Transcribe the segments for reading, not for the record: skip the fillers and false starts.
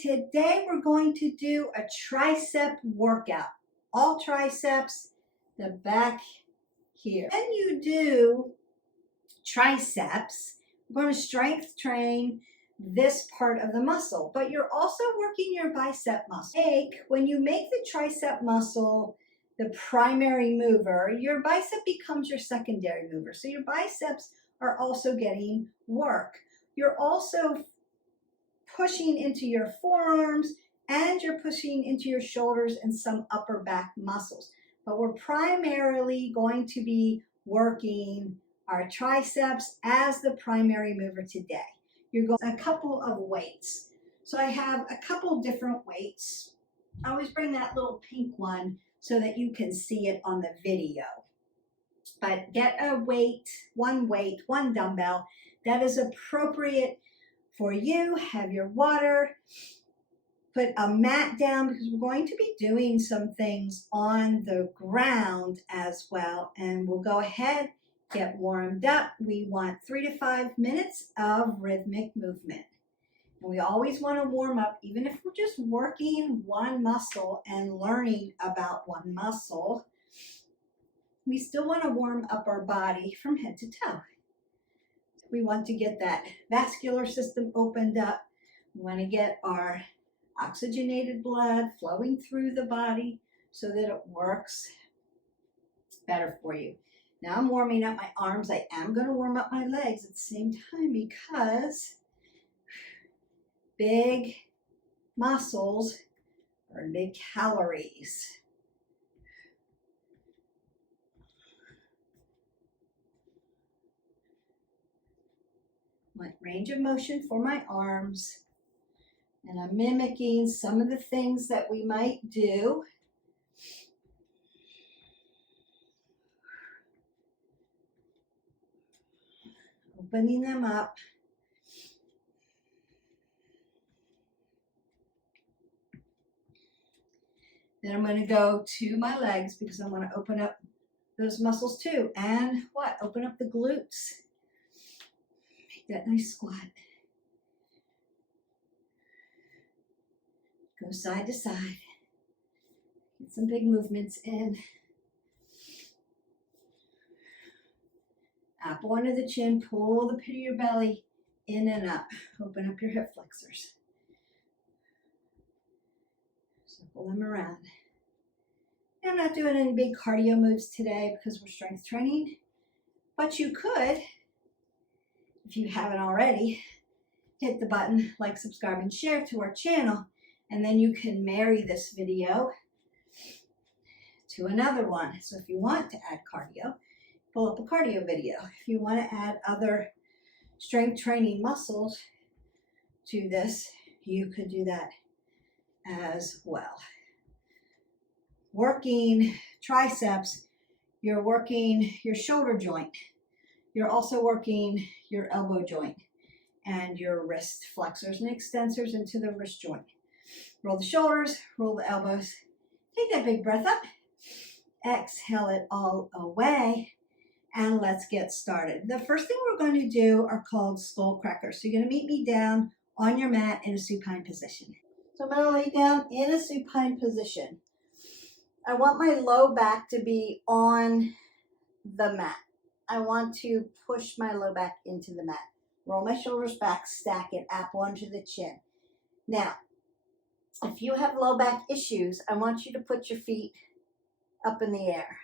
today we're going to do a tricep workout. All triceps, the back here. When you do triceps, we're going to strength train this part of the muscle, but you're also working your bicep muscle. When you make the tricep muscle the primary mover, your bicep becomes your secondary mover. So your biceps are also getting work. You're also pushing into your forearms and you're pushing into your shoulders and some upper back muscles. But we're primarily going to be working our triceps as the primary mover today. You're going a couple of weights. So I have a couple different weights. I always bring that little pink one so that you can see it on the video. But get a weight, one dumbbell that is appropriate for you. Have your water, put a mat down because we're going to be doing some things on the ground as well. And we'll go ahead, get warmed up. We want 3 to 5 minutes of rhythmic movement. And we always want to warm up, even if we're just working one muscle and learning about one muscle, we still want to warm up our body from head to toe. We want to get that vascular system opened up. We want to get our oxygenated blood flowing through the body so that it works better for you. Now I'm warming up my arms. I am going to warm up my legs at the same time because big muscles burn big calories. My range of motion for my arms, and I'm mimicking some of the things that we might do. Opening them up. Then I'm going to go to my legs because I want to open up those muscles too. And what? Open up the glutes. That nice squat. Go side to side. Get some big movements in. Apple under the chin. Pull the pit of your belly in and up. Open up your hip flexors. Circle them around. I'm not doing any big cardio moves today because we're strength training, but you could, if you haven't already, hit the button, like, subscribe, and share to our channel, and then you can marry this video to another one. So if you want to add cardio, pull up a cardio video. If you want to add other strength training muscles to this, you could do that as well. Working triceps, you're working your shoulder joint. You're also working your elbow joint and your wrist flexors and extensors into the wrist joint. Roll the shoulders, roll the elbows. Take that big breath up. Exhale it all away. And let's get started. The first thing we're going to do are called skull crackers. So you're going to meet me down on your mat in a supine position. So I'm going to lay down in a supine position. I want my low back to be on the mat. I want to push my low back into the mat. Roll my shoulders back, stack it, apple under the chin. Now, if you have low back issues, I want you to put your feet up in the air.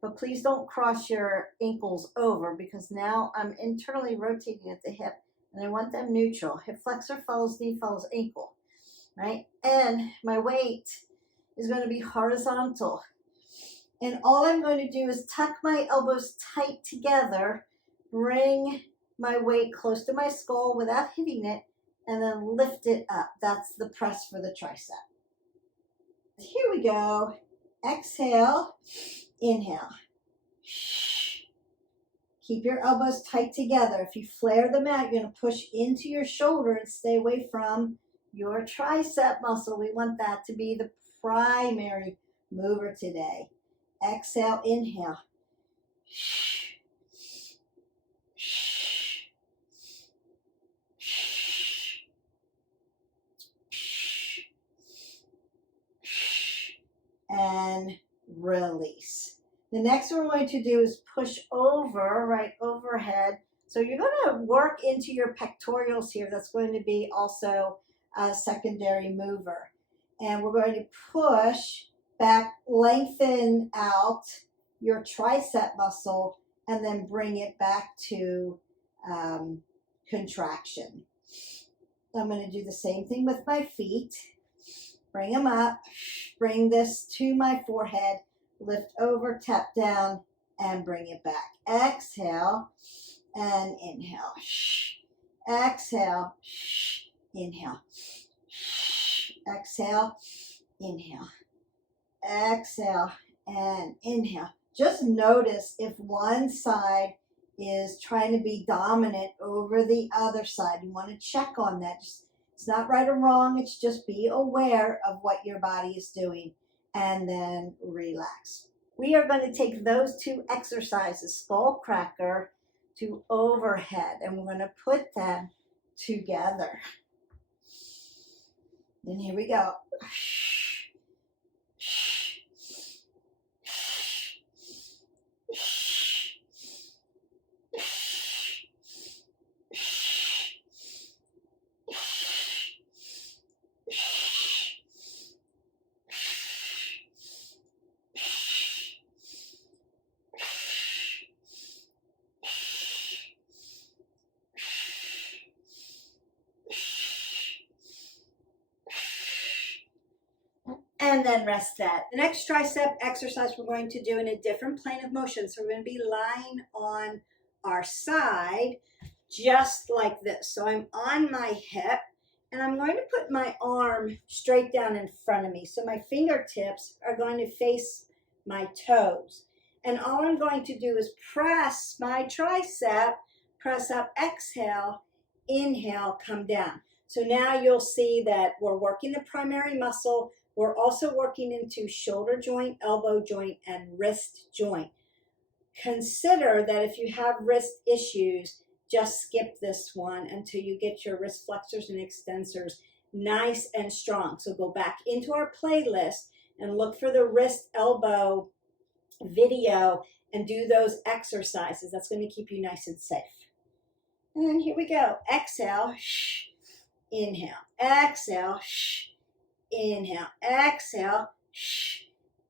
But please don't cross your ankles over because now I'm internally rotating at the hip and I want them neutral. Hip flexor follows knee, follows ankle, right? And my weight is going to be horizontal. And all I'm going to do is tuck my elbows tight together, bring my weight close to my skull without hitting it, and then lift it up. That's the press for the tricep. Here we go. Exhale, inhale. Keep your elbows tight together. If you flare the mat, you're going to push into your shoulder and stay away from your tricep muscle. We want that to be the primary mover today. Exhale, inhale. and release. The next one we're going to do is push over, right overhead. So you're going to work into your pectorials here. That's going to be also a secondary mover. And we're going to push back, lengthen out your tricep muscle, and then bring it back to contraction. I'm going to do the same thing with my feet. Bring them up, bring this to my forehead, lift over, tap down, and bring it back. Exhale and inhale. Exhale, inhale. Exhale, inhale. Exhale and inhale. Just notice if one side is trying to be dominant over the other side. You want to check on that. It's not right or wrong. It's just be aware of what your body is doing and then relax. We are going to take those two exercises, skull cracker to overhead, and we're going to put them together. And here we go. And then rest that. The next tricep exercise we're going to do in a different plane of motion. So we're going to be lying on our side just like this. So I'm on my hip and I'm going to put my arm straight down in front of me. So my fingertips are going to face my toes. And all I'm going to do is press my tricep, press up, exhale, inhale, come down. So now you'll see that we're working the primary muscle. We're also working into shoulder joint, elbow joint, and wrist joint. Consider that if you have wrist issues, just skip this one until you get your wrist flexors and extensors nice and strong. So go back into our playlist and look for the wrist elbow video and do those exercises. That's going to keep you nice and safe. And then here we go. Exhale, inhale, exhale, inhale, exhale,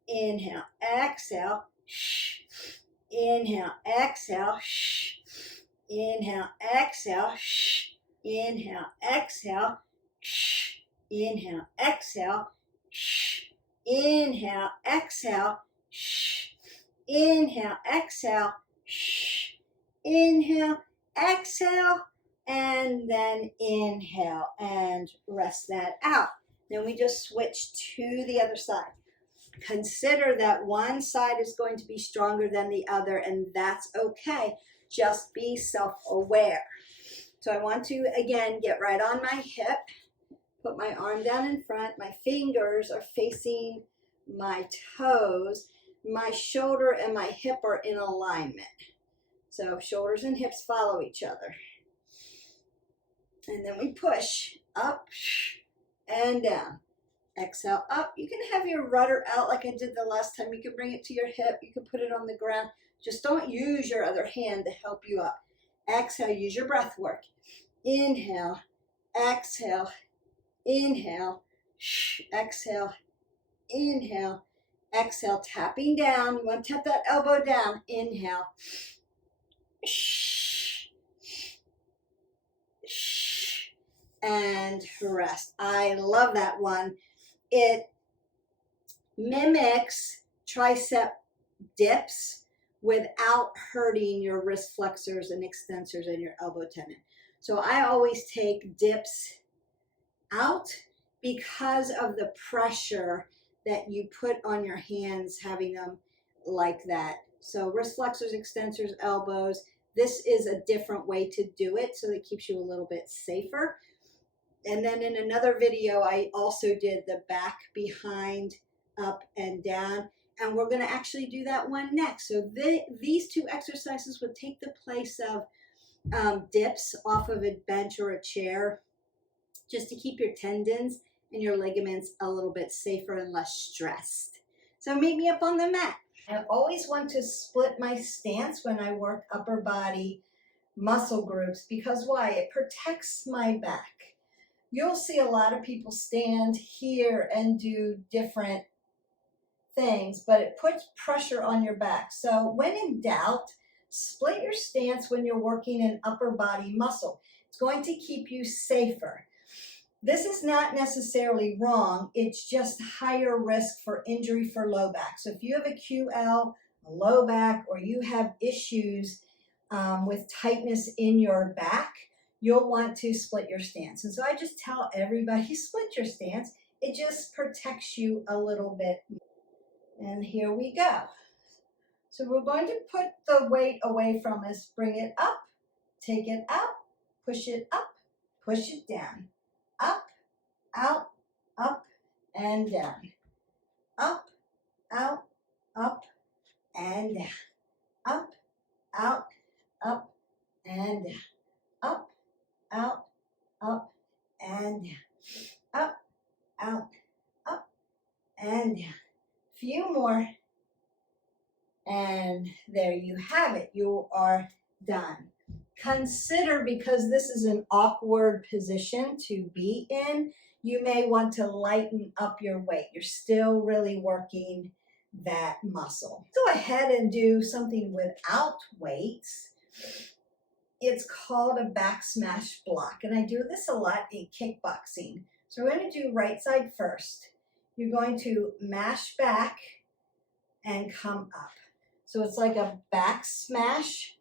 inhale, exhale, inhale, exhale, inhale, exhale, inhale, exhale, inhale, exhale, inhale, exhale, inhale, exhale, inhale, exhale, and then inhale and rest that out. Then we just switch to the other side. Consider that one side is going to be stronger than the other, and that's okay. Just be self-aware. So I want to, again, get right on my hip, put my arm down in front. My fingers are facing my toes. My shoulder and my hip are in alignment. So shoulders and hips follow each other. And then we push up and down. Exhale up. You can have your rudder out like I did the last time. You can bring it to your hip. You can put it on the ground. Just don't use your other hand to help you up. Exhale. Use your breath work. Inhale. Exhale. Inhale. Exhale. Inhale. Exhale. Tapping down. You want to tap that elbow down. Inhale. And rest. I love that one. It mimics tricep dips without hurting your wrist flexors and extensors and your elbow tendon. So I always take dips out because of the pressure that you put on your hands having them like that. So wrist flexors, extensors, elbows, this is a different way to do it, so it keeps you a little bit safer. And then in another video, I also did the back, behind, up, and down. And we're going to actually do that one next. So these two exercises would take the place of dips off of a bench or a chair, just to keep your tendons and your ligaments a little bit safer and less stressed. So meet me up on the mat. I always want to split my stance when I work upper body muscle groups because why? It protects my back. You'll see a lot of people stand here and do different things, but it puts pressure on your back. So when in doubt, split your stance when you're working an upper body muscle. It's going to keep you safer. This is not necessarily wrong. It's just higher risk for injury for low back. So if you have a QL, a low back, or you have issues with tightness in your back, you'll want to split your stance. And so I just tell everybody, split your stance. It just protects you a little bit. And here we go. So we're going to put the weight away from us, bring it up, take it up, push it down, up, out, up, and down, up, out, up, and down, up, out, up, and down, up, out, up, and down, up, out, up, and down. Few more, and there you have it. You are done. Consider, because this is an awkward position to be in, you may want to lighten up your weight. You're still really working that muscle. Go ahead and do something without weights. It's called a back smash block, and I do this a lot in kickboxing. So we're going to do right side first. You're going to mash back and come up. So it's like a back smash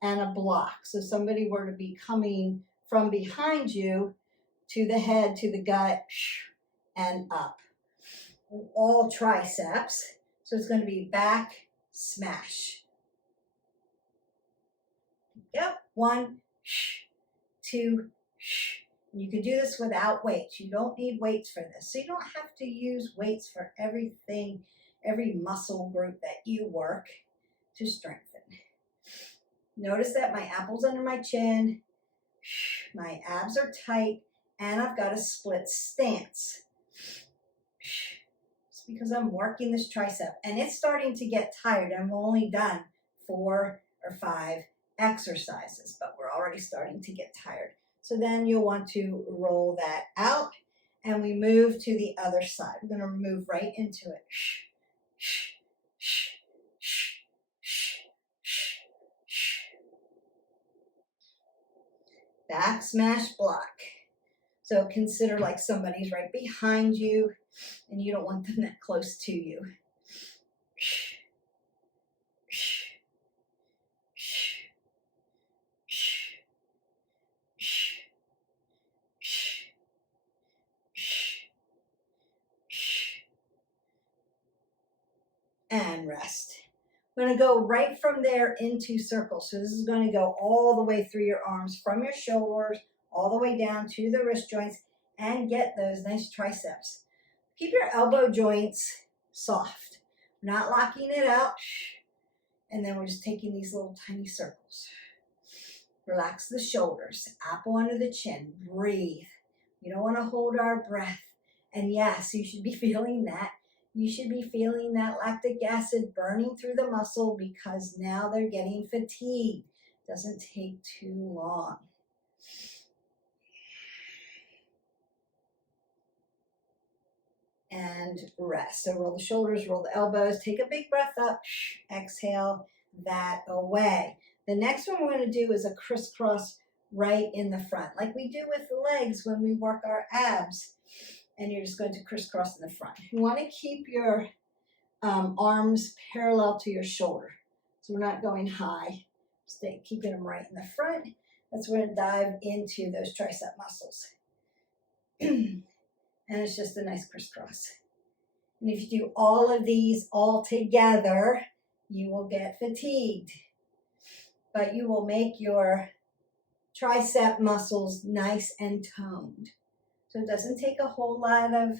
and a block. So somebody were to be coming from behind you to the head, to the gut, and up. All triceps. So it's going to be back smash. Yep. 1, 2, you can do this without weights. You don't need weights for this. So you don't have to use weights for everything, every muscle group that you work to strengthen. Notice that my apple's under my chin, my abs are tight, and I've got a split stance. It's because I'm working this tricep, and it's starting to get tired. I've only done 4 or 5 exercises, but we're already starting to get tired. So then you'll want to roll that out, and we move to the other side. We're going to move right into it. Back smash block. So consider like somebody's right behind you, and you don't want them that close to you. And rest. We're going to go right from there into circles. So this is going to go all the way through your arms, from your shoulders, all the way down to the wrist joints, and get those nice triceps. Keep your elbow joints soft. We're not locking it out. And then we're just taking these little tiny circles. Relax the shoulders, apple under the chin, breathe. We don't want to hold our breath. And yes, you should be feeling that. You should be feeling that lactic acid burning through the muscle because now they're getting fatigued. Doesn't take too long. And rest. So roll the shoulders, roll the elbows, take a big breath up, exhale that away. The next one we're going to do is a crisscross right in the front, like we do with the legs when we work our abs. And you're just going to crisscross in the front. You want to keep your arms parallel to your shoulder. So we're not going high. Keeping them right in the front. That's where we're going to dive into those tricep muscles. And it's just a nice crisscross. And if you do all of these all together, you will get fatigued. But you will make your tricep muscles nice and toned. So it doesn't take a whole lot of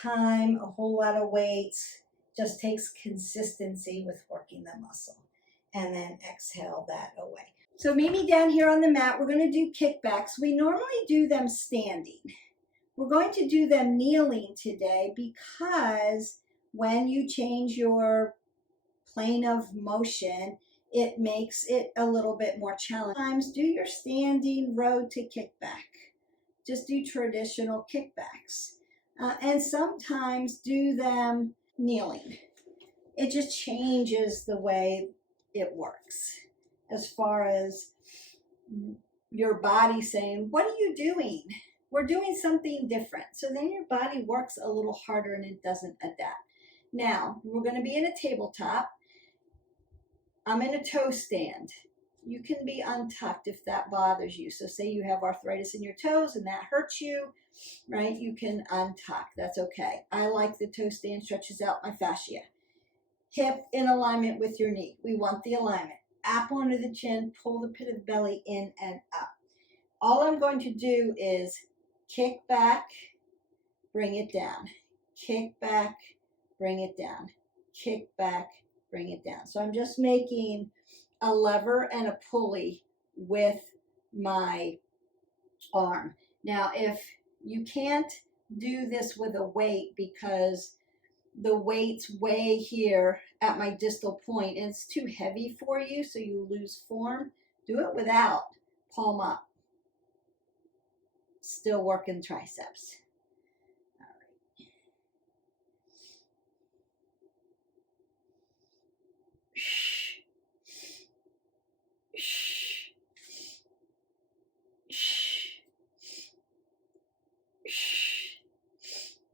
time, a whole lot of weights. Just takes consistency with working the muscle. And then exhale that away. So meet me down here on the mat. We're going to do kickbacks. We normally do them standing. We're going to do them kneeling today because when you change your plane of motion, it makes it a little bit more challenging. Sometimes do your standing road to kickback. Just do traditional kickbacks. And sometimes do them kneeling. It just changes the way it works as far as your body saying, what are you doing? We're doing something different. So then your body works a little harder and it doesn't adapt. Now, we're going to be in a tabletop. I'm in a toe stand. You can be untucked if that bothers you. So say you have arthritis in your toes and that hurts you, right? You can untuck. That's okay. I like the toe stand, stretches out my fascia. Hip in alignment with your knee. We want the alignment. Up onto the chin, pull the pit of the belly in and up. All I'm going to do is kick back, bring it down. Kick back, bring it down. Kick back, bring it down. So I'm just making a lever and a pulley with my arm. Now, if you can't do this with a weight because the weight's way here at my distal point and it's too heavy for you, so you lose form, do it without. Palm up. Still working triceps. All right.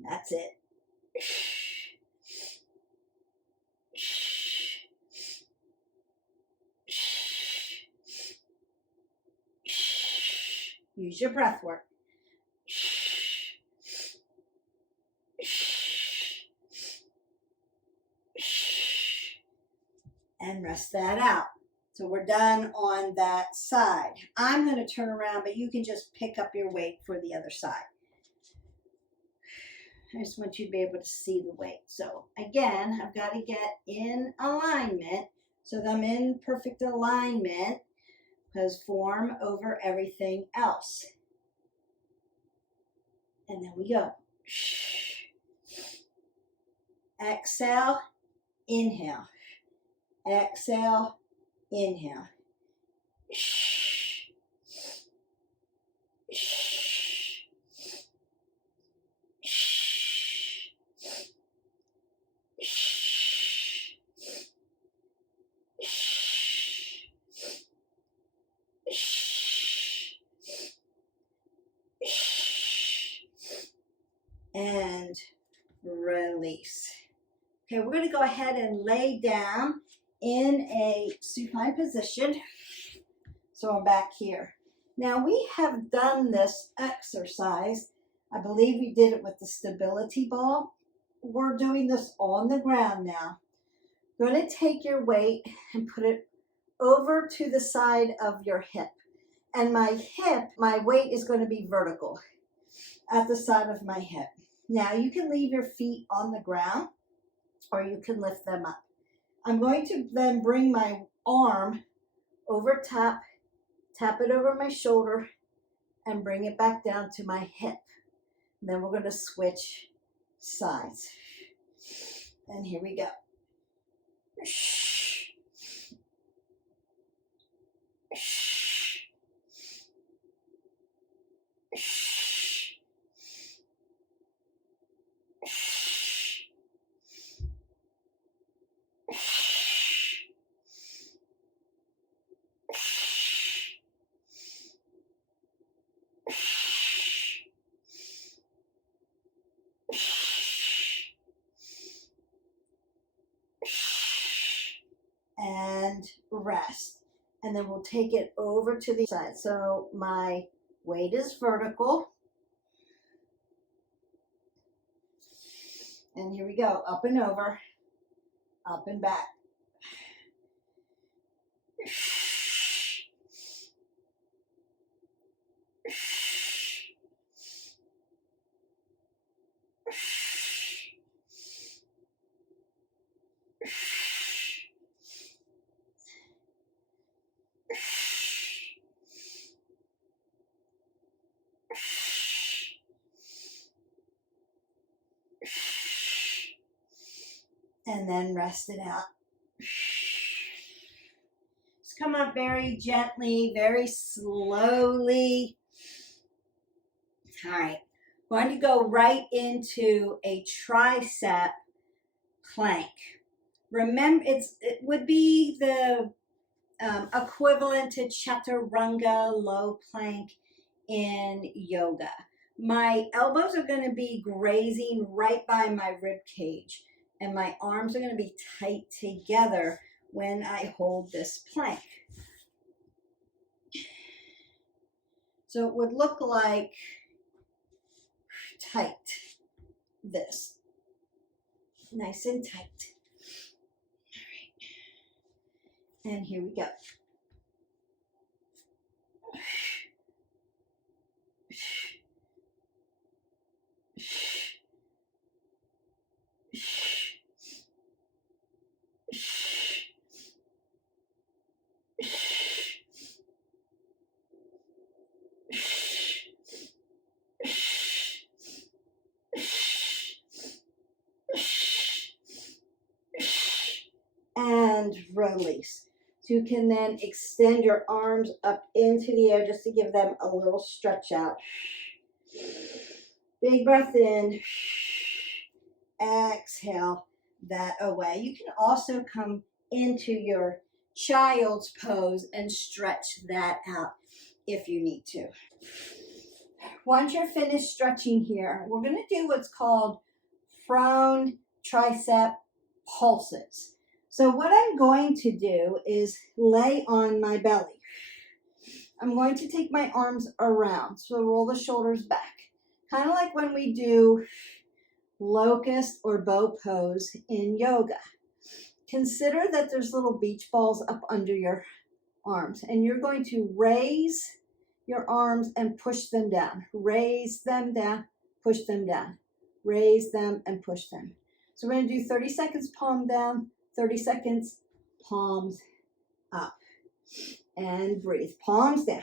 That's it. Use your breath work. And rest that out. So we're done on that side. I'm going to turn around, but you can just pick up your weight for the other side. I just want you to be able to see the weight. So again, I've got to get in alignment so that I'm in perfect alignment, because form over everything else. And then we go. Exhale, inhale. Exhale, inhale. And release. Okay, we're going to go ahead and lay down in a supine position. So I'm back here. Now we have done this exercise. I believe we did it with the stability ball. We're doing this on the ground now. You're going to take your weight and put it over to the side of your hip. And my hip, my weight is going to be vertical at the side of my hip. Now you can leave your feet on the ground or you can lift them up. I'm going to then bring my arm over top, tap it over my shoulder, and bring it back down to my hip. And then we're going to switch sides. And here we go. And rest. And then we'll take it over to the side. So my weight is vertical. And here we go, up and over, up and back. and then rest it out. Just come up very gently, very slowly. All right, we're going to go right into a tricep plank. Remember, it would be the equivalent to chaturanga low plank in yoga. My elbows are going to be grazing right by my rib cage, and my arms are going to be tight together when I hold this plank. So it would look like tight, this, nice and tight. All right. And here we go. And release. So you can then extend your arms up into the air just to give them a little stretch out. Big breath in. Exhale that away. You can also come into your child's pose and stretch that out if you need to. Once you're finished stretching here, we're going to do what's called prone tricep pulses. So what I'm going to do is lay on my belly. I'm going to take my arms around, so roll the shoulders back. Kind of like when we do locust or bow pose in yoga. Consider that there's little beach balls up under your arms, and you're going to raise your arms and push them down. Raise them down, push them down. Raise them and push them. So we're going to do 30 seconds palm down, 30 seconds palms up. And breathe. Palms down.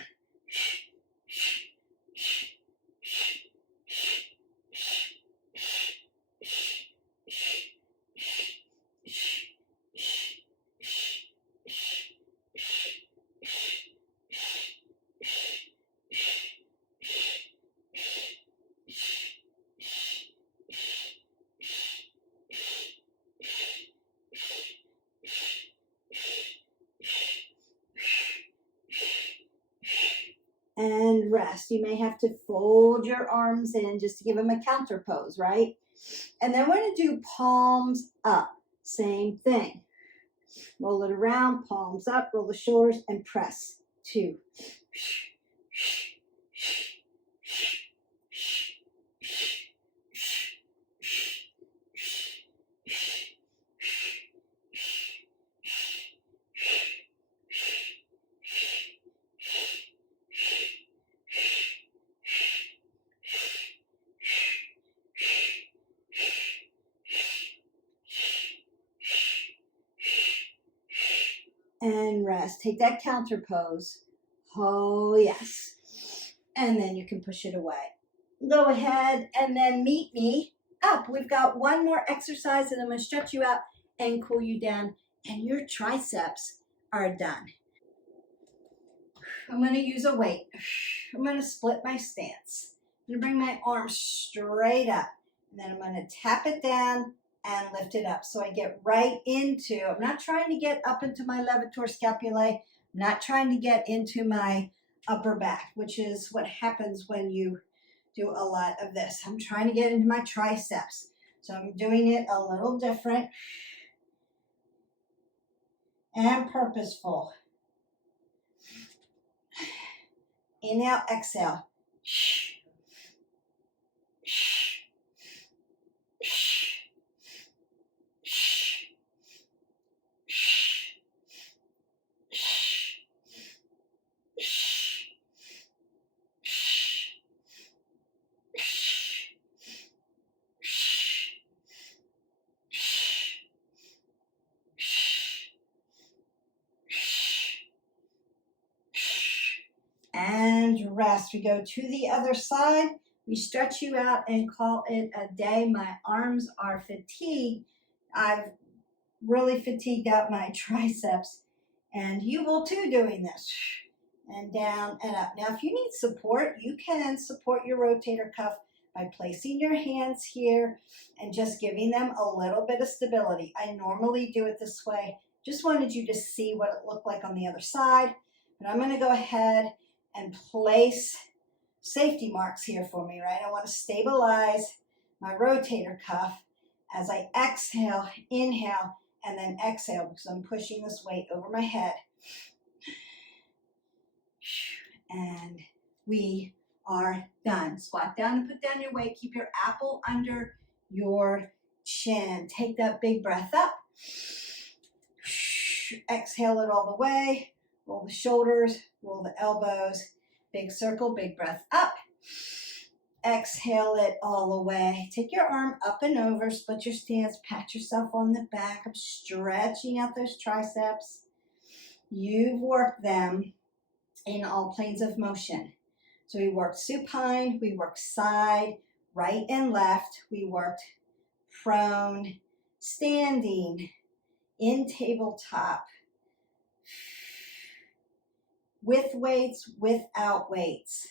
And rest. You may have to fold your arms in just to give them a counter pose, right? And then we're going to do palms up. Same thing. Roll it around, palms up, roll the shoulders, and press. 2. And rest. Take that counter pose. Oh, yes. And then you can push it away. Go ahead and then meet me up. We've got one more exercise, and I'm going to stretch you out and cool you down, and your triceps are done. I'm going to use a weight. I'm going to split my stance. I'm going to bring my arms straight up, and then I'm going to tap it down and lift it up. So I get right into, I'm not trying to get up into my levator scapulae. I'm not trying to get into my upper back, which is what happens when you do a lot of this. I'm trying to get into my triceps. So I'm doing it a little different and purposeful. Inhale, exhale. And rest. We go to the other side. We stretch you out and call it a day. My arms are fatigued. I've really fatigued out my triceps, and you will too doing this. And down and up. Now, if you need support, you can support your rotator cuff by placing your hands here and just giving them a little bit of stability. I normally do it this way. Just wanted you to see what it looked like on the other side. But I'm going to go ahead and place safety marks here for me, right? I want to stabilize my rotator cuff as I exhale, inhale, and then exhale because I'm pushing this weight over my head. And we are done. Squat down and put down your weight. Keep your apple under your chin. Take that big breath up. Exhale it all the way. Roll the shoulders, roll the elbows. Big circle, big breath up. Exhale it all the way. Take your arm up and over, split your stance, pat yourself on the back. I'm stretching out those triceps. You've worked them in all planes of motion. So we worked supine, we worked side, right and left. We worked prone, standing, in tabletop, with weights, without weights.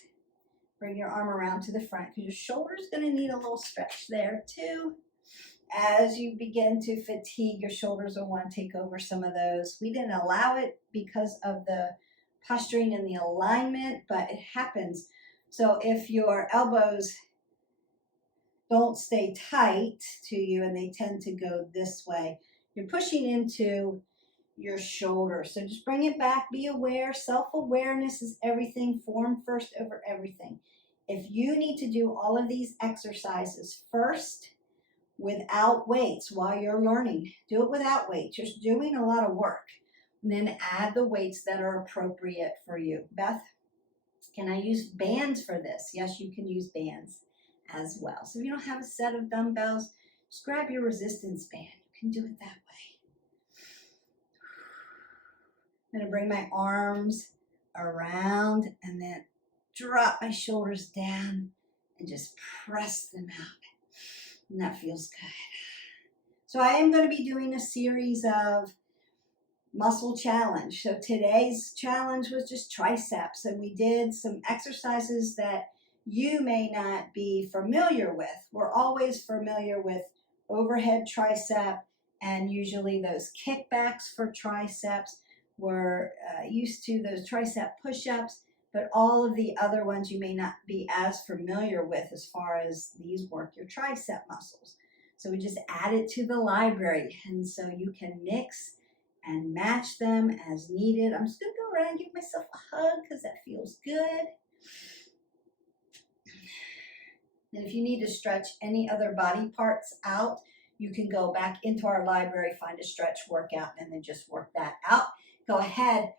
Bring your arm around to the front because your shoulder's going to need a little stretch there too. As you begin to fatigue, your shoulders will want to take over some of those. We didn't allow it because of the posturing and the alignment, but it happens. So if your elbows don't stay tight to you and they tend to go this way, you're pushing into your shoulder. So just bring it back, be aware. Self-awareness is everything. Form first over everything. If you need to do all of these exercises first without weights while you're learning, do it without weights. You're doing a lot of work. And then add the weights that are appropriate for you. Beth, can I use bands for this? Yes, you can use bands as well. So if you don't have a set of dumbbells, just grab your resistance band. You can do it that way. I'm going to bring my arms around and then drop my shoulders down and just press them out. And that feels good. So I am going to be doing a series of muscle challenge. So today's challenge was just triceps, and we did some exercises that you may not be familiar with. We're always familiar with overhead tricep and usually those kickbacks for triceps. We're used to those tricep push-ups, but all of the other ones you may not be as familiar with as far as these work your tricep muscles. So we just add it to the library, and so you can mix and match them as needed. I'm just going to go around and give myself a hug because that feels good. And if you need to stretch any other body parts out, you can go back into our library, find a stretch workout, and then just work that out. Go ahead,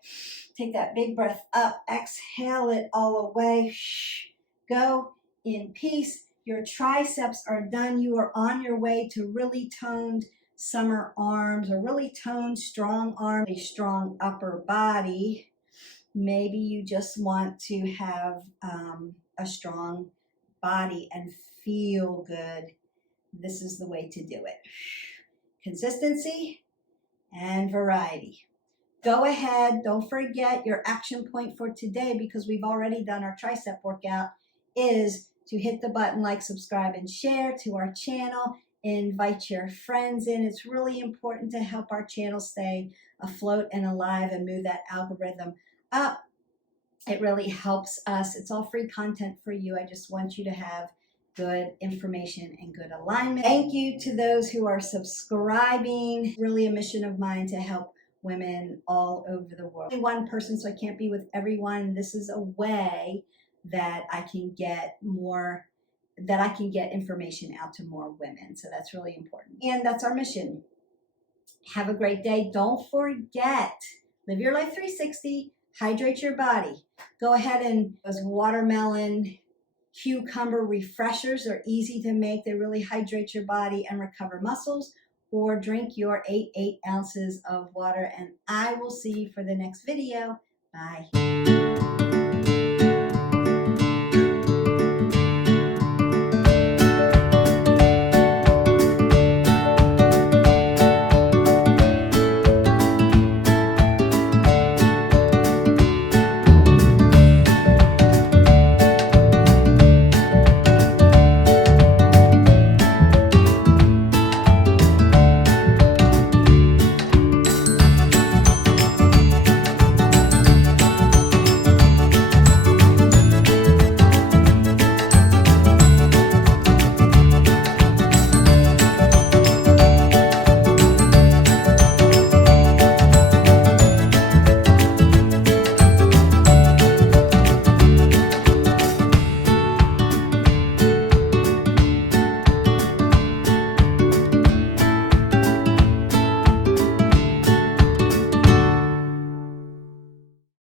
take that big breath up, exhale it all away. Go in peace. Your triceps are done. You are on your way to really toned summer arms, or really toned, strong arms, a strong upper body. Maybe you just want to have a strong body and feel good. This is the way to do it. Consistency and variety. Go ahead, don't forget your action point for today, because we've already done our tricep workout, is to hit the button, like, subscribe, and share to our channel. Invite your friends in. It's really important to help our channel stay afloat and alive and move that algorithm up. It really helps us. It's all free content for you. I just want you to have good information and good alignment. Thank you to those who are subscribing. Really a mission of mine to help women all over the world. I'm one person, so I can't be with everyone. This is a way that I can get information out to more women. So that's really important. And that's our mission. Have a great day. Don't forget, live your life 360, hydrate your body. Go ahead and those watermelon, cucumber refreshers are easy to make. They really hydrate your body and recover muscles. Or drink your 8 ounces of water. And I will see you for the next video. Bye.